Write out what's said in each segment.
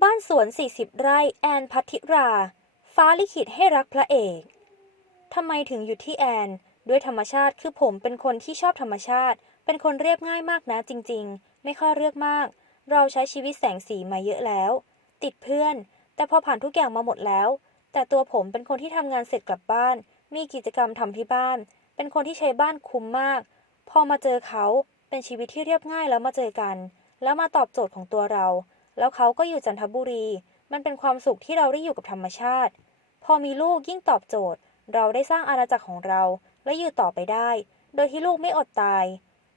บ้านสวน 40 ไร่ แอนพัทิรา ฟ้าลิขิตให้รักพระเอก ทำไมถึงหยุดที่แอน ด้วยธรรมชาติคือผมเป็นคนที่ชอบธรรมชาติ เป็นคนเรียบง่ายมากนะจริง ๆ ไม่ค่อยเลือกมาก เราใช้ชีวิตแสงสีมาเยอะแล้ว ติดเพื่อน แต่พอผ่านทุกอย่างมาหมดแล้ว แต่ตัวผมเป็นคนที่ทำงานเสร็จกลับบ้าน มีกิจกรรมทำที่บ้าน เป็นคนที่ใช้บ้านคุ้มมาก พอมาเจอเขาเป็นชีวิตที่เรียบง่ายแล้วมาเจอกัน แล้วมาตอบโจทย์ของตัวเรา แล้วเขาก็อยู่จันทบุรี มันเป็นความสุขที่เราได้อยู่กับธรรมชาติ พอมีลูกยิ่งตอบโจทย์ เราได้สร้างอาณาจักรของเรา และอยู่ต่อไปได้ โดยที่ลูกไม่อดตาย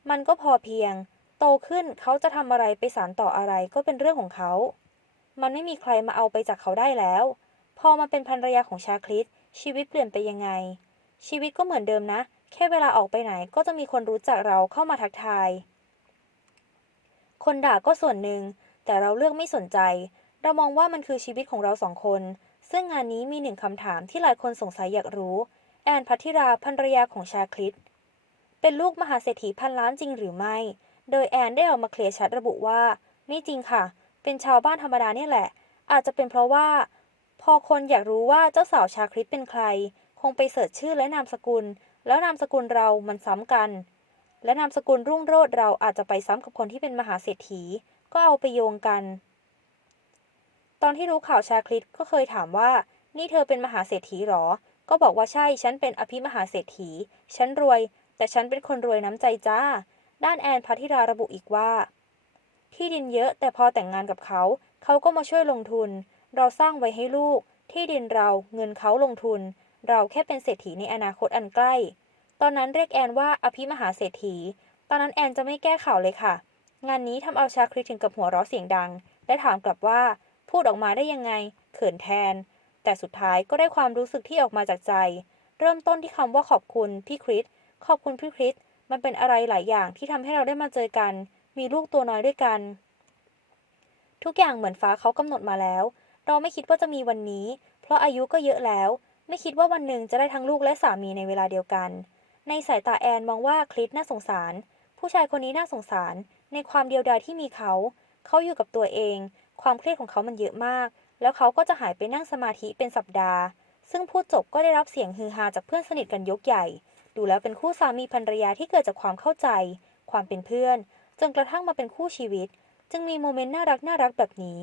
มันก็พอเพียง โตขึ้นเขาจะทำอะไรไปสานต่ออะไรก็เป็นเรื่องของเขา มันไม่มีใครมาเอาไปจากเขาได้แล้ว พอมาเป็นภรรยาของชาคริตชีวิตเปลี่ยนไปยังไง ชีวิตก็เหมือนเดิมนะ แค่เวลาออกไปไหนก็จะมีคนรู้จักเราเข้ามาทักทาย คนด่าก็ส่วนหนึ่ง แต่เราเลือกไม่สนใจ เรามองว่ามันคือชีวิตของเราสองคน ซึ่งงานนี้มีหนึ่งคำถามที่หลายคนสงสัยอยากรู้ แอนพัทธิราภรรยาของชาคริต เป็นลูกมหาเศรษฐีพันล้านจริงหรือไม่ โดยแอนได้ออกมาเคลียร์ชัดระบุว่า ไม่จริงค่ะ เป็นชาวบ้านธรรมดาเนี่ยแหละ อาจจะเป็นเพราะว่า พอคนอยากรู้ว่าเจ้าสาวชาคริตเป็นใคร คงไปเสิร์ชชื่อและนามสกุล แล้วนามสกุลเรามันซ้ำกัน และนามสกุลรุ่งโรจน์เราอาจจะไปซ้ำกับคนที่เป็นมหาเศรษฐี ก็เอาไปโยงกัน ตอนที่รู้ข่าวชาคริตก็เคยถามว่า นี่เธอเป็นมหาเศรษฐีหรอ ก็บอกว่าใช่ฉันเป็นอภิมหาเศรษฐี ฉันรวย แต่ฉันเป็นคนรวยน้ำใจจ้า ด้านแอนพัทธิราระบุอีกว่า ที่ดินเยอะแต่พอแต่งงานกับเขา เขาก็มาช่วยลงทุน เราสร้างไว้ให้ลูก ที่ดินเราเงินเขาลงทุน เราแค่เป็นเศรษฐีในอนาคตอันใกล้ ตอนนั้นเรียกแอนว่าอภิมหาเศรษฐี ตอนนั้นแอนจะไม่แก้ข่าวเลยค่ะ งานนี้ทำเอาชาคริตถึงกับหัวเราะเสียงดัง และถามกลับว่า พูดออกมาได้ยังไง เขินแทน แต่สุดท้ายก็ได้ความรู้สึกที่ออกมาจากใจ เริ่มต้นที่คำว่าขอบคุณพี่คริส ขอบคุณพี่คริส มันเป็นอะไรหลายอย่างที่ทำให้เราได้มาเจอกัน มีลูกตัวน้อยด้วยกัน ทุกอย่างเหมือนฟ้าเขากำหนดมาแล้ว เราไม่คิดว่าจะมีวันนี้ เพราะอายุก็เยอะแล้ว ไม่คิดว่าวันหนึ่งจะได้ทั้งลูกและสามีในเวลาเดียวกัน ในสายตาแอนมองว่าคริสน่าสงสาร ผู้ชายคนนี้น่าสงสาร ในความเดียวดายที่มีเขา เขาอยู่กับตัวเอง ความเครียดของเขามันเยอะมาก แล้วเขาก็จะหายไปนั่งสมาธิเป็นสัปดาห์ ซึ่งพูดจบก็ได้รับเสียงฮือฮาจากเพื่อนสนิทกันยกใหญ่ ดูแล้วเป็นคู่สามีภรรยาที่เกิดจากความเข้าใจ ความเป็นเพื่อน จนกระทั่งมาเป็นคู่ชีวิต จึงมีโมเมนต์น่ารักน่ารักแบบนี้